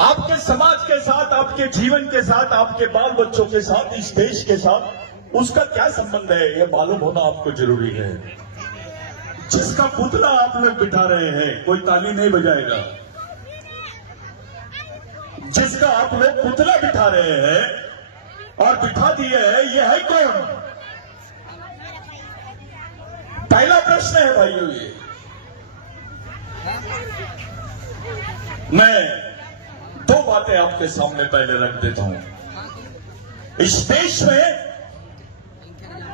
आपके समाज के साथ, आपके जीवन के साथ, आपके बाल बच्चों के साथ, इस देश के साथ उसका क्या संबंध है, यह मालूम होना आपको जरूरी है। जिसका पुतला आप लोग बिठा रहे हैं, कोई ताली नहीं बजाएगा। जिसका आप लोग पुतला बिठा रहे हैं और बिठा दिए हैं, यह है कौन? पहला प्रश्न है भाइयों। ये मैं दो बातें आपके सामने पहले रख देता हूं। इस देश में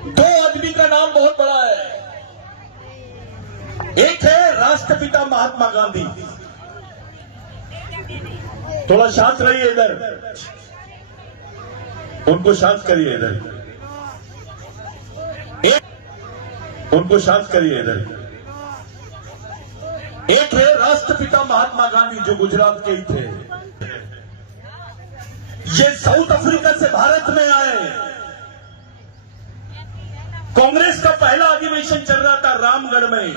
दो आदमी का नाम बहुत बड़ा है। एक है राष्ट्रपिता महात्मा गांधी। थोड़ा शांत रहिए इधर, उनको शांत करिए इधर, उनको शांत करिए इधर। एक है राष्ट्रपिता महात्मा गांधी जो गुजरात के ही थे। ये साउथ अफ्रीका से भारत में आए। कांग्रेस का पहला अधिवेशन चल रहा था रामगढ़ में।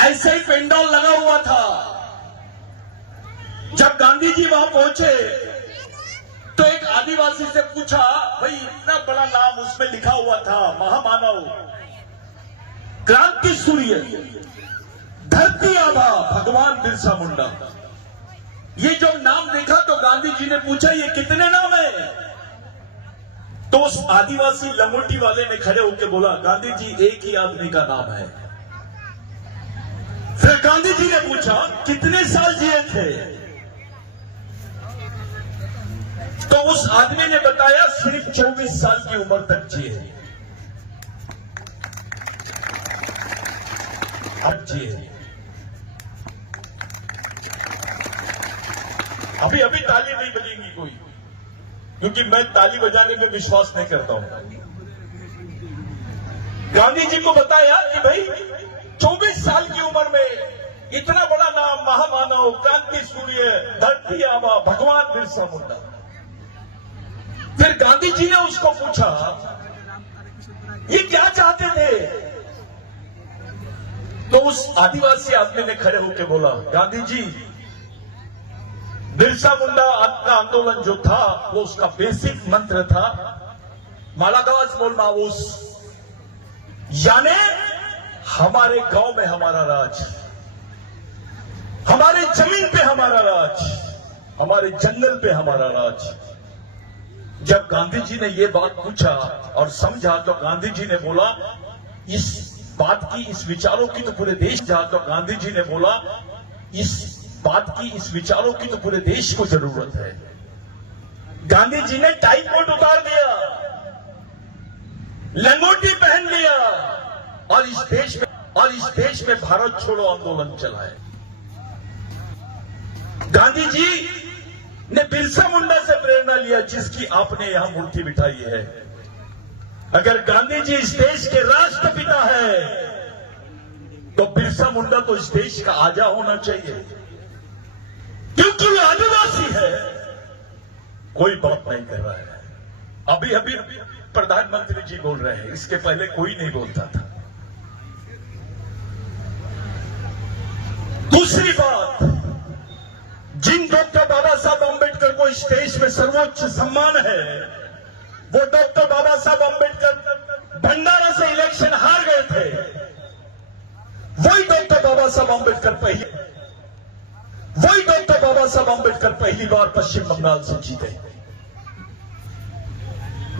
ऐसे ही पेंडॉल लगा हुआ था। जब गांधी जी वहां पहुंचे तो एक आदिवासी से पूछा, भाई इतना बड़ा नाम उसमें लिखा हुआ था, महामानव, क्रांति सूर्य, धरती आबा भगवान बिरसा मुंडा। ये जो नाम देखा तो गांधी जी ने पूछा, ये कितने नाम है? तो उस आदिवासी लंगोटी वाले ने खड़े होकर बोला, गांधी जी एक ही आदमी का नाम है। फिर गांधी जी ने पूछा, कितने साल जिए थे? तो उस आदमी ने बताया, सिर्फ 24 साल की उम्र तक जिए। अब जिए। अभी अभी ताली नहीं बजेगी कोई, क्योंकि मैं ताली बजाने में विश्वास नहीं करता हूं। गांधी जी को बताया कि भाई 24 साल की उम्र में इतना बड़ा नाम, महामानव, क्रांति सूर्य, धरती आबा भगवान बिरसा मुंडा। फिर गांधी जी ने उसको पूछा, ये क्या चाहते थे? तो उस आदिवासी आदमी ने खड़े होकर बोला, गांधी जी, बिरसा मुंडा का आंदोलन जो था वो उसका बेसिक मंत्र था, मालागवाज बोलना उस, यानी हमारे गांव में हमारा राज, हमारे जमीन पे हमारा राज, हमारे जंगल पे हमारा राज। जब गांधी जी ने ये बात पूछा और समझा तो गांधी जी ने बोला, इस बात की, इस विचारों की तो पूरे देश जा। तो गांधी जी ने बोला, इस बात की, इस विचारों की तो पूरे देश को जरूरत है। गांधी जी ने टाई कोट उतार दिया, लंगोटी पहन लिया और इस देश में भारत छोड़ो आंदोलन चलाए। गांधी जी ने बिरसा मुंडा से प्रेरणा लिया, जिसकी आपने यहां मूर्ति बिठाई है। अगर गांधी जी इस देश के राष्ट्रपिता है तो बिरसा मुंडा तो इस देश का आजा होना चाहिए, क्योंकि वो आदिवासी है। कोई बात नहीं कर रहा है। अभी अभी प्रधानमंत्री जी बोल रहे हैं, इसके पहले कोई नहीं बोलता था। दूसरी बात, जिन डॉक्टर बाबा साहब अंबेडकर को इस देश में सर्वोच्च सम्मान है, वो डॉक्टर बाबा साहब अंबेडकर भंडारा से इलेक्शन हार गए थे। वही डॉक्टर बाबा साहब अंबेडकर पहली बार पश्चिम बंगाल से जीते।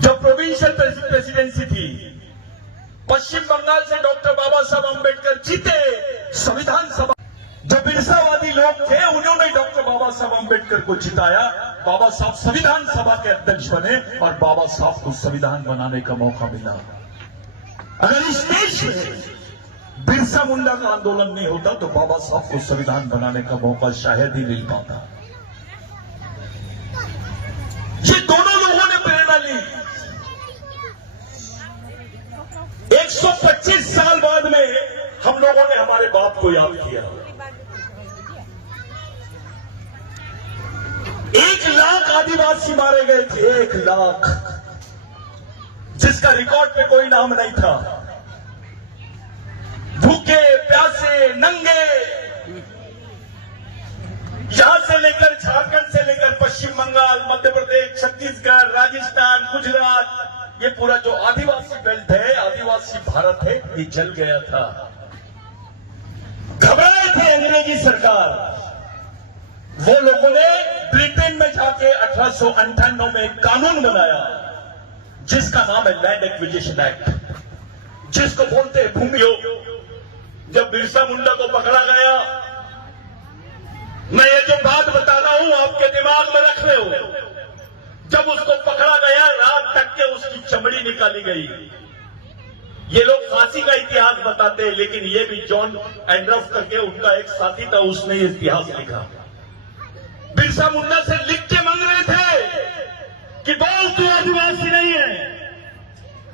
जब प्रोविंशियल प्रेसिडेंसी थी, पश्चिम बंगाल से डॉक्टर बाबा साहब अंबेडकर जीते। संविधान सभा, जब बिरसावादी लोग थे, उन्होंने डॉक्टर बाबा साहब अंबेडकर को जिताया। बाबा साहब संविधान सभा के अध्यक्ष बने और बाबा साहब को संविधान बनाने का मौका मिला। अगर इस देश में बिरसा मुंडा का आंदोलन नहीं होता तो बाबा साहब को संविधान बनाने का मौका शायद ही मिल पाता। ये दोनों लोगों ने प्रेरणा ली। 125 साल बाद में हम लोगों ने हमारे बाप को याद किया। 1 लाख आदिवासी मारे गए थे, 1 लाख, जिसका रिकॉर्ड पे कोई नाम नहीं था। भूखे प्यासे नंगे, यहां से छत्तीसगढ़, राजस्थान, गुजरात, ये पूरा जो आदिवासी बेल्ट है, आदिवासी भारत है, ये जल गया था। घबराए थे अंग्रेजी सरकार। वो लोगों ने ब्रिटेन में जाके 1898 में एक कानून बनाया जिसका नाम है लैंड एक्विजिशन एक्ट, जिसको बोलते हैं भूमियोग। जब बिरसा मुंडा को पकड़ा गया, मैं ये जो बात बता रहा हूं आपके दिमाग में रख रहे हो, जब उसको पकड़ा गया रात तक के उसकी चमड़ी निकाली गई। ये लोग फांसी का इतिहास बताते हैं, लेकिन ये भी जॉन एंड्रफ करके उनका एक साथी था, उसने ये इतिहास लिखा। बिरसा मुंडा से लिख के मांग रहे थे कि बोल तू आदिवासी नहीं है,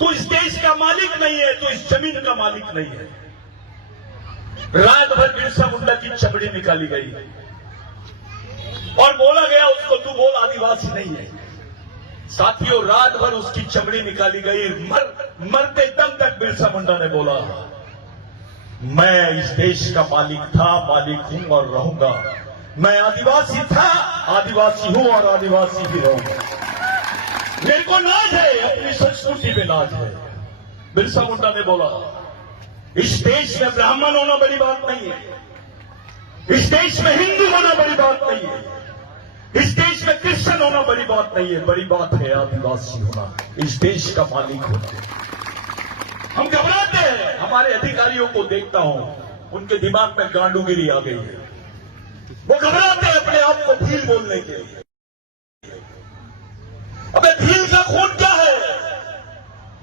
तू इस देश का मालिक नहीं है, तू इस जमीन का मालिक नहीं है। रात भर बिरसा मुंडा की चमड़ी निकाली गई और बोला गया उसको तू बोल आदिवासी नहीं है। साथियों, रात भर उसकी चमड़ी निकाली गई। मरते दम तक बिरसा मुंडा ने बोला, मैं इस देश का मालिक था, मालिक हूं और रहूंगा। मैं आदिवासी था, आदिवासी हूं और आदिवासी भी रहूंगा। मेरे को नाज है, अपनी संस्कृति पे नाज है। बिरसा मुंडा ने बोला, इस देश में ब्राह्मण होना बड़ी बात नहीं है, इस देश में हिंदू होना बड़ी बात नहीं है, इस देश में क्रिश्चियन होना बड़ी बात नहीं है, बड़ी बात है आदिवासी होना, इस देश का मालिक होना। हम घबराते हैं। हमारे अधिकारियों को देखता हूं, उनके दिमाग में गांडूगिरी आ गई है। वो घबराते हैं अपने आप को भील बोलने के लिए। अबे भील का खून क्या है?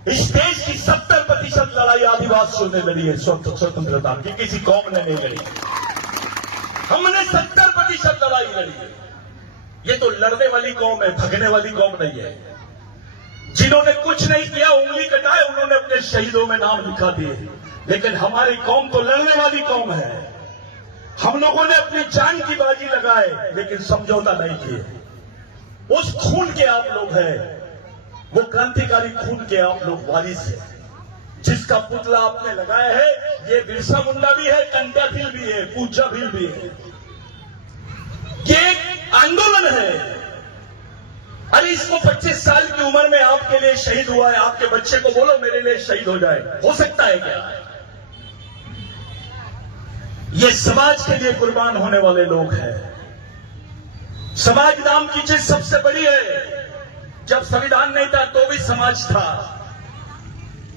इस देश की 70% लड़ाई आदिवासियों ने लड़ी है स्वतंत्रता की, किसी कौम ने नहीं लड़ी। हमने 70% लड़ाई लड़ी है। ये तो लड़ने वाली कौम है, भगने वाली कौम नहीं है। जिन्होंने कुछ नहीं किया, उंगली कटाए, उन्होंने अपने शहीदों में नाम लिखा दिए। लेकिन हमारी कौम तो लड़ने वाली कौम है। हम लोगों ने अपनी जान की बाजी लगाए, लेकिन समझौता नहीं किए। उस खून के आप लोग हैं, वो क्रांतिकारी खून के आप लोग वारिस हैं। जिसका पुतला आपने लगाया है, ये बिरसा मुंडा भी है, कंटा भील भी है, पूजा भील भी है। ये एक आंदोलन है। अरे इसको 25 साल की उम्र में आपके लिए शहीद हुआ है, आपके बच्चे को बोलो मेरे लिए शहीद हो जाए, हो सकता है क्या? ये समाज के लिए कुर्बान होने वाले लोग हैं। समाज नाम की चीज सबसे बड़ी है। जब संविधान नहीं था तो भी समाज था,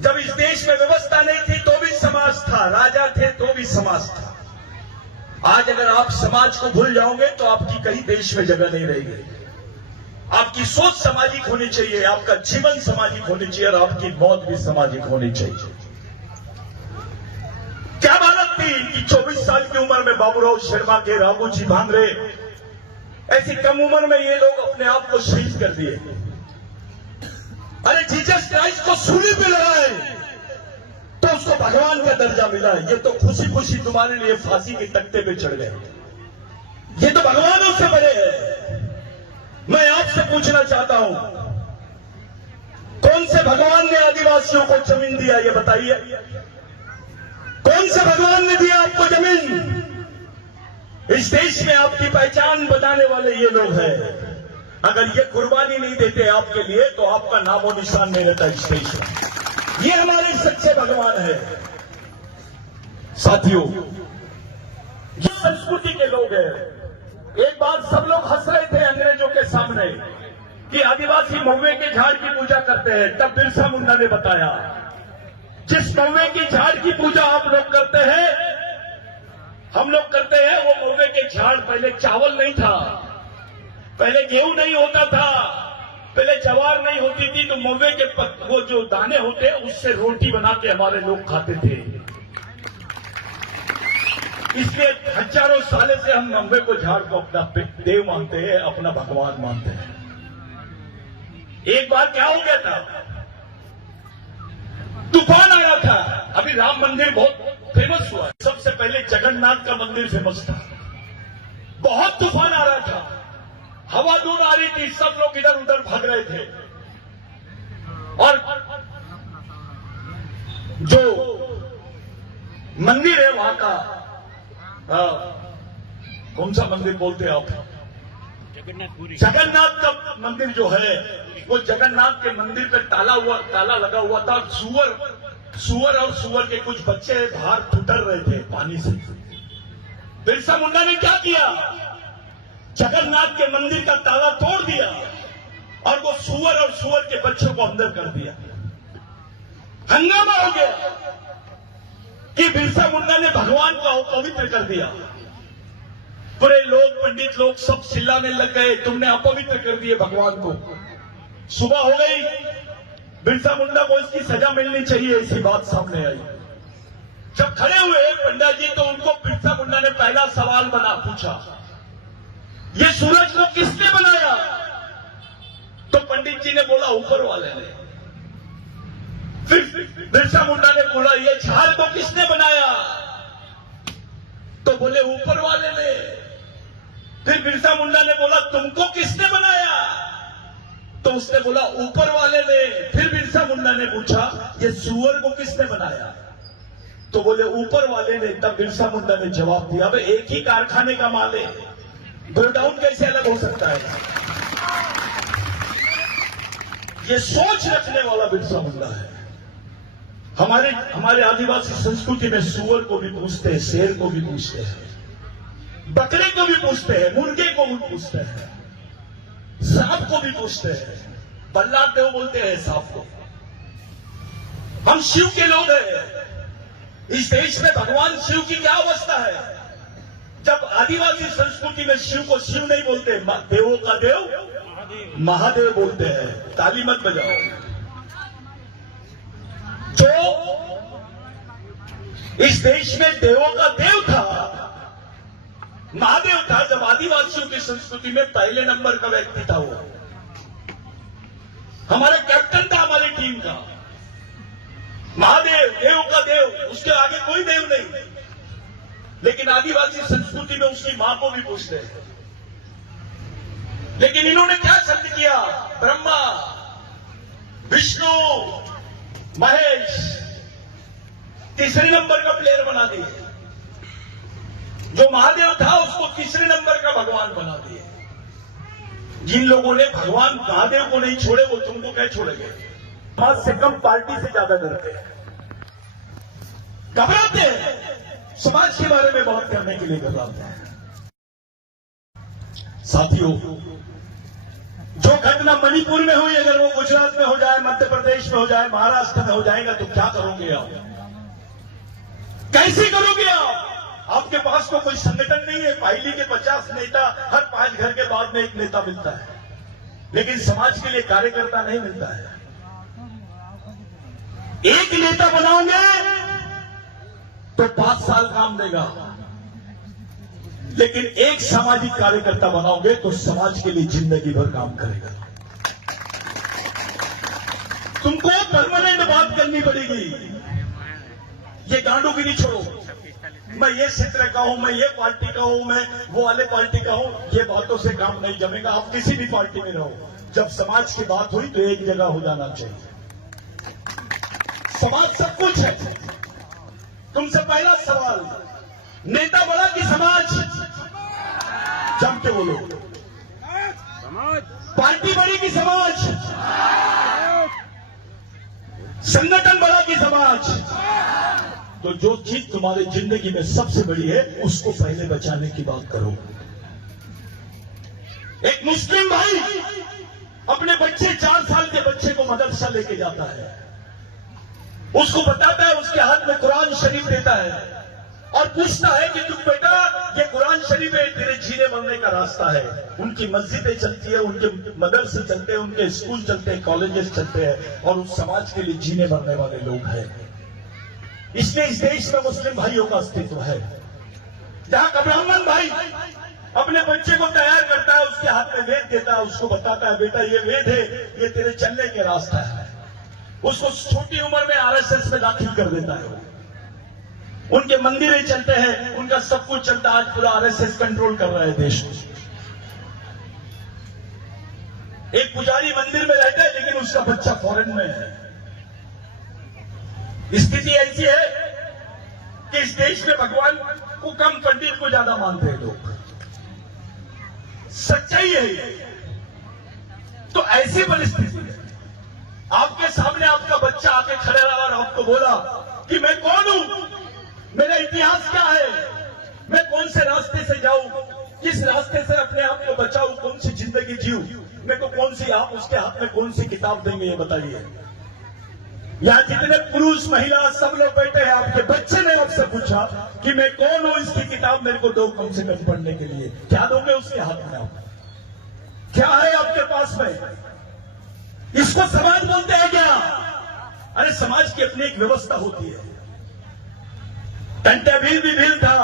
जब इस देश में व्यवस्था नहीं थी तो भी समाज था, राजा थे तो भी समाज था। आज अगर आप समाज को भूल जाओगे तो आपकी कहीं देश में जगह नहीं रहेगी। आपकी सोच सामाजिक होनी चाहिए, आपका जीवन सामाजिक होनी चाहिए और आपकी मौत भी सामाजिक होनी चाहिए। क्या बात थी कि 24 साल की उम्र में बाबूराव शर्मा के, राघोजी भांगरे, ऐसी कम उम्र में ये लोग अपने आप को शहीद कर दिए। अरे जीसस क्राइस्ट को सूली पे लगाए तो उसको भगवान का दर्जा मिला। ये तो खुशी खुशी तुम्हारे लिए फांसी के तख्ते पे चढ़ गए। ये तो भगवानों से बड़े हैं। मैं आपसे पूछना चाहता हूं, कौन से भगवान ने आदिवासियों को जमीन दिया, ये बताइए? कौन से भगवान ने दिया आपको जमीन? इस देश में आपकी पहचान बताने वाले ये लोग हैं। अगर ये कुर्बानी नहीं देते आपके लिए तो आपका नामो निशान नहीं रहता इस देश में। ये हमारे सच्चे भगवान है। साथियों, ये संस्कृति के लोग हैं। एक बार सब लोग हंस रहे थे अंग्रेजों के सामने कि आदिवासी महुए के झाड़ की पूजा करते हैं। तब बिरसा मुंडा ने बताया, जिस महुए की झाड़ की पूजा आप लोग करते हैं, हम लोग करते हैं, वो महुए के झाड़ पहले चावल नहीं था, पहले गेहूं नहीं होता था, पहले ज्वार नहीं होती थी, तो महुए के वो जो दाने होते उससे रोटी बना के हमारे लोग खाते थे। इसलिए हजारों सालों से हम महुए को झाड़ को अपना देव मानते हैं, अपना भगवान मानते हैं। एक बार क्या हो गया था, तूफान आया था। अभी राम मंदिर बहुत फेमस हुआ है। सबसे पहले जगन्नाथ का मंदिर फेमस था। बहुत तूफान आ रहा था, हवा दूर आ रही थी, सब लोग इधर उधर भाग रहे थे। और जो मंदिर है वहां का, कौन सा मंदिर बोलते हैं आप? जगन्नाथ का मंदिर जो है वो जगन्नाथ के मंदिर पे ताला लगा हुआ था। सुअर और सुअर के कुछ बच्चे बाहर ठुठर रहे थे पानी से। बिरसा मुंडा ने क्या किया, जगन्नाथ के मंदिर का ताला तोड़ दिया और वो सुअर और सुअर के बच्चों को अंदर कर दिया। हंगामा हो गया कि बिरसा मुंडा ने भगवान को अपवित्र कर दिया। पूरे लोग, पंडित लोग सब चिल्लाने लग गए, तुमने अपवित्र कर दिए भगवान को। सुबह हो गई, बिरसा मुंडा को इसकी सजा मिलनी चाहिए, ऐसी बात सामने आई। जब खड़े हुए पंडित जी तो उनको बिरसा मुंडा ने पहला सवाल पूछा, ये सूरज को किसने बनाया? तो पंडित जी ने बोला ऊपर वाले ने। फिर बिरसा मुंडा ने बोला ये झाड़ को किसने बनाया? तो बोले ऊपर वाले ने। फिर बिरसा मुंडा ने बोला तुमको किसने बनाया? तो उसने बोला ऊपर वाले ने। फिर बिरसा मुंडा ने पूछा ये सुअर को किसने बनाया? तो बोले ऊपर वाले ने। तब बिरसा मुंडा ने जवाब दिया, अब एक ही कारखाने का माल है, गोडाउन कैसे अलग हो सकता है? ये सोच रखने वाला बिरसा मुंडा है। हमारे आदिवासी संस्कृति में सुअर को भी पूछते हैं, शेर को भी पूछते हैं, बकरे को भी पूछते हैं, मुर्गे को भी पूछते हैं, सांप को भी पूछते हैं। बल्लाद देव बोलते हैं सांप को। हम शिव के लोग हैं। इस देश में भगवान शिव की क्या अवस्था है? जब आदिवासी संस्कृति में शिव को शिव नहीं बोलते, देवों का देव महादेव बोलते हैं। ताली मत बजाओ। जो इस देश में देवों का देव था, महादेव था, जब आदिवासियों की संस्कृति में पहले नंबर का व्यक्ति था वो। हमारा कैप्टन था हमारी टीम का, महादेव, देव का देव, उसके आगे कोई देव नहीं। लेकिन आदिवासी संस्कृति में उसकी मां को भी पूछते हैं। लेकिन इन्होंने क्या शब्द किया? ब्रह्मा, विष्णु, महेश, तीसरे नंबर का प्लेयर बना दिए। जो महादेव था उसको तीसरे नंबर का भगवान बना दिए। जिन लोगों ने भगवान महादेव को नहीं छोड़े वो तुमको क्या छोड़ेंगे? समाज से कम पार्टी से ज्यादा डरते हैं, घबराते हैं, समाज के बारे में बात करने के लिए घबराते हैं। साथियों, जो घटना मणिपुर में हुई, अगर वो गुजरात में हो जाए, मध्य प्रदेश में हो जाए, महाराष्ट्र में हो जाएगा तो क्या करोगे आप? कैसे करोगे आप? आपके पास तो कोई संगठन नहीं है। पाइली के 50 नेता, हर 5 घर के बाद में एक नेता मिलता है, लेकिन समाज के लिए कार्यकर्ता नहीं मिलता है। एक नेता बनाओगे तो 5 साल काम देगा, लेकिन एक सामाजिक कार्यकर्ता बनाओगे तो समाज के लिए जिंदगी भर काम करेगा। तुमको परमानेंट बात करनी पड़ेगी। ये गांडूगिरी छोड़ो, मैं ये क्षेत्र का हूं, मैं ये पार्टी का हूं, मैं वो वाले पार्टी का हूं, ये बातों से काम नहीं जमेगा। आप किसी भी पार्टी में रहो, जब समाज की बात हुई तो एक जगह हो जाना चाहिए। समाज सब कुछ है। तुमसे पहला सवाल, नेता बड़ा कि समाज? जम के बोलो। पार्टी बड़ी कि समाज? संगठन बड़ा कि समाज? तो जो चीज तुम्हारी जिंदगी में सबसे बड़ी है उसको पहले बचाने की बात करो। एक मुस्लिम भाई अपने बच्चे, 4 साल के बच्चे को मदरसा लेके जाता है, उसको बताता है, उसके हाथ में कुरान शरीफ देता है और पूछता है कि तुम बेटा, ये कुरान शरीफ है, तेरे जीने मरने का रास्ता है। उनकी मस्जिदें चलती है, उनके मदरसे चलते हैं, उनके स्कूल चलते हैं, कॉलेजेस चलते हैं, और उस समाज के लिए जीने मरने वाले लोग हैं। इसलिए इस देश में मुस्लिम भाइयों का अस्तित्व है। जहां का ब्राह्मण भाई अपने बच्चे को तैयार करता है, उसके हाथ में वेद देता है, उसको बताता है बेटा ये वेद है, ये तेरे चलने के रास्ता है। उसको छोटी उम्र में आरएसएस में दाखिल कर देता है। उनके मंदिरें चलते हैं, उनका सब कुछ चलता है। आज पूरा आरएसएस कंट्रोल कर रहा है देश को। एक पुजारी मंदिर में रहता है लेकिन उसका बच्चा फॉरेन में है। स्थिति ऐसी है कि इस देश में भगवान को कम, पंडित को ज्यादा मानते हैं लोग। सच्चाई है ये। तो ऐसी परिस्थिति है, आपके सामने आपका बच्चा आके खड़े रहा और आपको बोला कि मैं कौन हूं, मेरा इतिहास क्या है, मैं कौन से रास्ते से जाऊं, किस रास्ते से अपने आप को बचाऊं, कौन सी जिंदगी जीऊं, मेरे को कौन सी, आप उसके हाथ में कौन सी किताब देंगे ये बताइए। यहाँ जितने पुरुष महिला सब लोग बैठे हैं, आपके बच्चे ने आपसे पूछा कि मैं कौन हूं, इसकी किताब मेरे को दो कम से कम पढ़ने के लिए, क्या दोगे उसके हाथ में आप? क्या है आपके पास में? इसको समाज बोलते हैं क्या? अरे समाज की अपनी एक व्यवस्था होती है। टंटा भील भी भील था,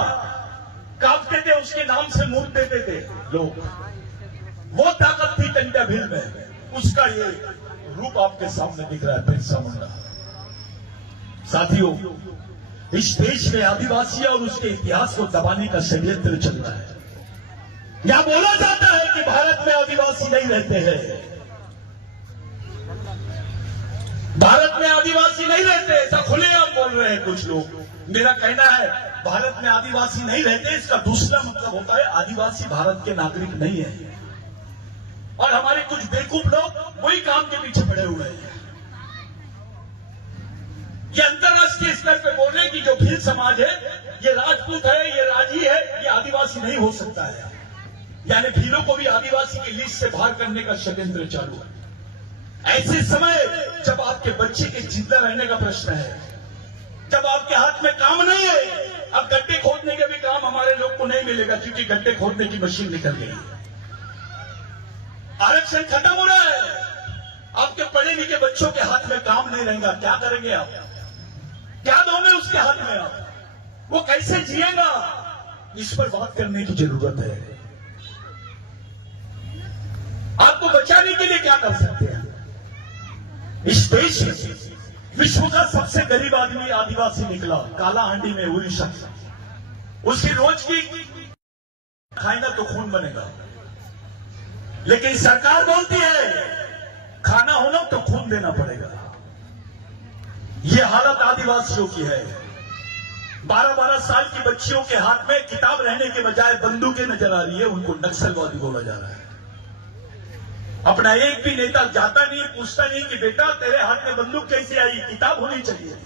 कांपते थे, उसके नाम से मूर्त देते थे लोग। वो ताकत थी टंटा भील में, उसका ये रूप आपके सामने दिख रहा है, बिरसा मुंडा। साथियों, इस देश में आदिवासी और उसके इतिहास को दबाने का षड्यंत्र चल रहा है। यहां बोला जाता है कि भारत में आदिवासी नहीं रहते हैं, भारत में आदिवासी नहीं रहते, ऐसा खुलेआम बोल रहे हैं कुछ लोग। मेरा कहना है भारत में आदिवासी नहीं रहते, इसका दूसरा मतलब होता है आदिवासी भारत के नागरिक नहीं है। और हमारे कुछ बेवकूफ लोग वही काम के पीछे पड़े हुए हैं। ये अंतरराष्ट्रीय स्तर पे बोल रहे हैं कि जो भील समाज है, ये राजपूत है, ये राजी है, ये आदिवासी नहीं हो सकता है। यानी भीलों को भी आदिवासी की लिस्ट से बाहर करने का षड्यंत्र चालू है। ऐसे समय जब आपके बच्चे के जिंदा रहने का प्रश्न है, जब आपके हाथ में काम नहीं है, अब गड्ढे खोदने के भी काम हमारे लोग को नहीं मिलेगा क्योंकि गड्ढे खोदने की मशीन निकल गई है। आरक्षण खत्म हो रहा है, आपके पढ़े लिखे बच्चों के हाथ में काम नहीं रहेगा, क्या करेंगे आप? क्या दोगे उसके हाथ में आप? वो कैसे जिएगा? इस पर बात करने की जरूरत है। आपको बचाने के लिए क्या कर सकते हैं? इस देश में विश्व का सबसे गरीब आदमी आदिवासी निकला, काला हांडी में हुई शख्स। उसकी रोज की खाएगा तो खून बनेगा, लेकिन सरकार बोलती है खाना होना तो खून देना पड़ेगा। यह हालत आदिवासियों की है। 12-12 साल की बच्चियों के हाथ में किताब रहने के बजाय बंदूकें नजर आ रही है, उनको नक्सलवादी बोला जा रहा है। अपना एक भी नेता जाता नहीं, पूछता नहीं कि बेटा तेरे हाथ में बंदूक कैसे आई, किताब होनी चाहिए।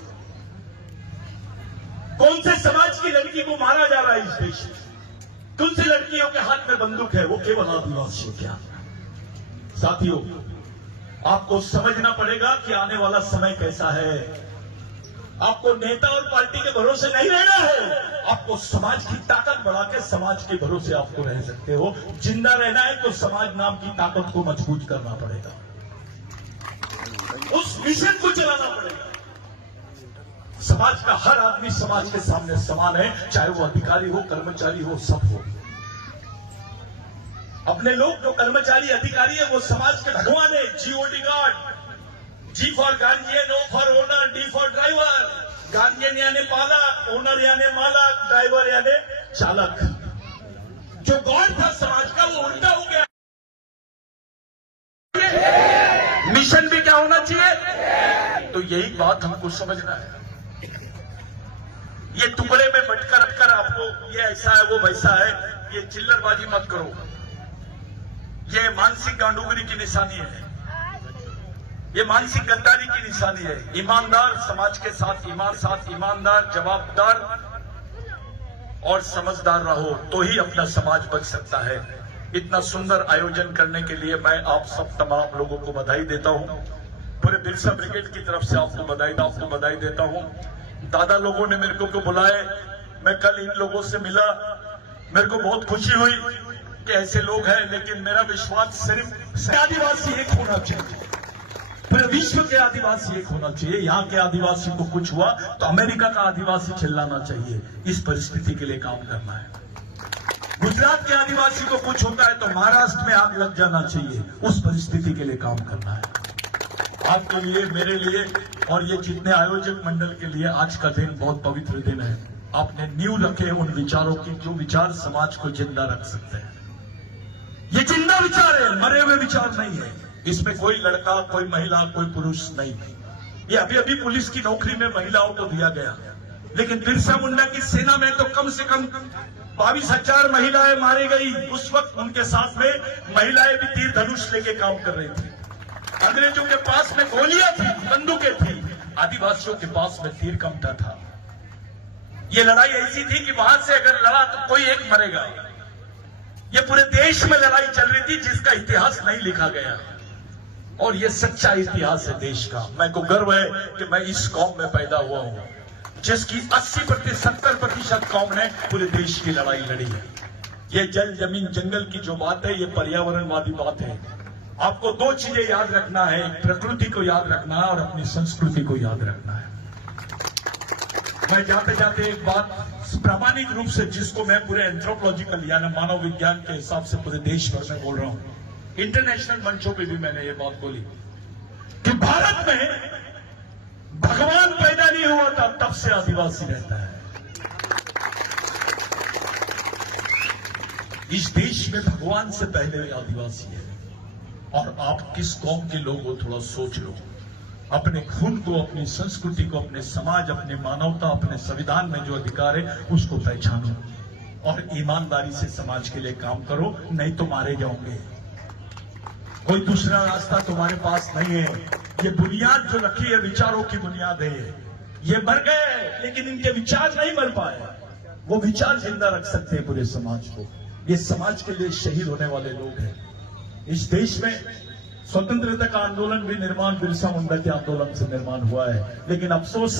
कौन से समाज की लड़की को मारा जा रहा है इस देश में? कौन सी लड़कियों के हाथ में बंदूक है? वो केवल आदिवासियों के हाथ में। साथियों, आपको समझना पड़ेगा कि आने वाला समय कैसा है। आपको नेता और पार्टी के भरोसे नहीं रहना है, आपको समाज की ताकत बढ़ा के समाज के भरोसे आपको रह सकते हो। जिंदा रहना है तो समाज नाम की ताकत को मजबूत करना पड़ेगा, उस मिशन को चलाना पड़ेगा। समाज का हर आदमी समाज के सामने समान है, चाहे वो अधिकारी हो, कर्मचारी हो, सब हो। अपने लोग जो कर्मचारी अधिकारी है वो समाज के भगवान है। GOD guard, G for guardian, O for owner, D for driver. Guardian यानी पालक, ओनर यानी मालक, ड्राइवर यानी चालक। जो गॉड था समाज का वो उल्टा हो गया। मिशन भी क्या होना चाहिए? तो यही बात हमको समझना है। ये टुकड़े में बटकर रखकर आपको ये ऐसा है वो वैसा है, ये चिल्लरबाजी मत करो। ये मानसिक गांडूगिरी की निशानी है, ये मानसिक गद्दारी की निशानी है। ईमानदार समाज के साथ ईमानदार, जवाबदार और समझदार रहो तो ही अपना समाज बच सकता है। इतना सुंदर आयोजन करने के लिए मैं आप सब तमाम लोगों को बधाई देता हूं। पूरे बिरसा ब्रिगेड की तरफ से आपको बधाई देता हूं। दादा लोगों ने मेरे को बुलाए, मैं कल इन लोगों से मिला, मेरे को बहुत खुशी हुई कि ऐसे लोग हैं। लेकिन मेरा विश्वास सिर्फ आदिवासी एक होना चाहिए, पूरे विश्व के आदिवासी एक होना चाहिए। यहाँ के आदिवासी को कुछ हुआ तो अमेरिका का आदिवासी चिल्लाना चाहिए। इस परिस्थिति के लिए काम करना है। गुजरात के आदिवासी को कुछ होता है तो महाराष्ट्र में आग लग जाना चाहिए। उस परिस्थिति के लिए काम करना है। आपके लिए, मेरे लिए और ये जितने आयोजक मंडल के लिए आज का दिन बहुत पवित्र दिन है। आपने नींव रखे उन विचारों की जो विचार समाज को जिंदा रख सकते हैं। ये जिंदा विचार है, मरे हुए विचार नहीं है। इसमें कोई लड़का, कोई महिला, कोई पुरुष नहीं। ये अभी पुलिस की नौकरी में महिलाओं को दिया गया, लेकिन बिरसा मुंडा की सेना में तो कम से कम 22,000 महिलाएं मारी गई। उस वक्त उनके साथ में महिलाएं भी तीर धनुष लेके काम कर रही थी। अंग्रेजों के पास में गोलियां थी, बंदूकें थी, आदिवासियों के पास में तीर कमता था। ये लड़ाई ऐसी थी कि वहां से अगर लड़ा तो कोई एक मरेगा। ये पूरे देश में लड़ाई चल रही थी जिसका इतिहास नहीं लिखा गया, और ये सच्चा इतिहास है देश का। मैं को गर्व है कि मैं इस कौम में पैदा हुआ हूं जिसकी 70% कौम ने पूरे देश की लड़ाई लड़ी है। ये जल जमीन जंगल की जो बात है, ये पर्यावरणवादी बात है। आपको दो चीजें याद रखना है, प्रकृति को याद रखना है और अपनी संस्कृति को याद रखना है। मैं जाते जाते एक बात प्रामाणिक रूप से, जिसको मैं पूरे एंथ्रोपोलॉजिकल यानी मानव विज्ञान के हिसाब से पूरे देश भर में बोल रहा हूं, इंटरनेशनल मंचों पे भी मैंने ये बात बोली कि भारत में भगवान पैदा नहीं हुआ था तब से आदिवासी रहता है। इस देश में भगवान से पहले आदिवासी है। और आप किस कौम के लोग हो थोड़ा सोच लो। अपने खून को, अपनी संस्कृति को, अपने समाज, अपने मानवता, अपने संविधान में जो अधिकार है उसको पहचानो और ईमानदारी से समाज के लिए काम करो, नहीं तो मारे जाओगे। कोई दूसरा रास्ता तुम्हारे पास नहीं है। ये बुनियाद जो रखी है विचारों की बुनियाद है। ये मर गए लेकिन इनके विचार नहीं मर पाए। वो विचार जिंदा रख सकते हैं पूरे समाज को। ये समाज के लिए शहीद होने वाले लोग हैं। इस देश में स्वतंत्रता का आंदोलन भी निर्माण बिरसा मुंडा के आंदोलन से निर्माण हुआ है, लेकिन अफसोस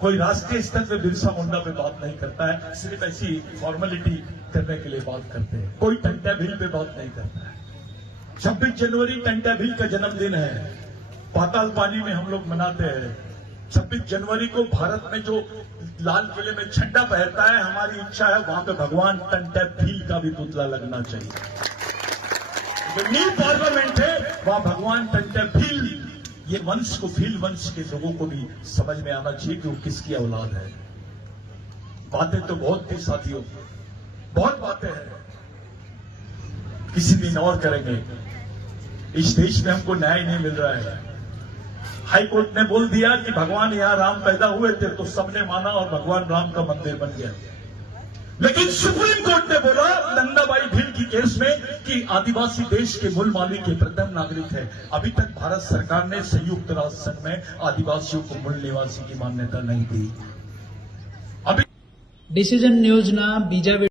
कोई राष्ट्रीय स्तर पे बिरसा मुंडा पे बात नहीं करता है। सिर्फ ऐसी फॉर्मेलिटी करने के लिए बात करते हैं। कोई टंटा भील पे बात नहीं करता है। 26 जनवरी टंटा भील का जन्मदिन है, पाताल पानी में हम लोग मनाते हैं। 26 जनवरी को भारत में जो लाल किले में झंडा फहरता है, हमारी इच्छा है वहां पे भगवान टंटा भील का भी पुतला लगना चाहिए। जो न्यू पार्लियामेंट है वहां भगवान टंटा भील, ये वंश को, भील वंश के लोगों को भी समझ में आना चाहिए कि वो किसकी औलाद है। बातें तो बहुत थी साथियों, बहुत बातें हैं, किसी दिन और करेंगे। इस देश में हमको न्याय नहीं मिल रहा है। हाई कोर्ट ने बोल दिया कि भगवान यहां राम पैदा हुए थे तो सबने माना और भगवान राम का मंदिर बन गया, लेकिन सुप्रीम कोर्ट ने बोला नंदाबाई भील की केस में कि आदिवासी देश के मूल मालिक के प्रथम नागरिक है। अभी तक भारत सरकार ने संयुक्त राष्ट्र संघ में आदिवासियों को मूल निवासी की मान्यता नहीं दी। अभी डिसीजन न्यूज ना बीजा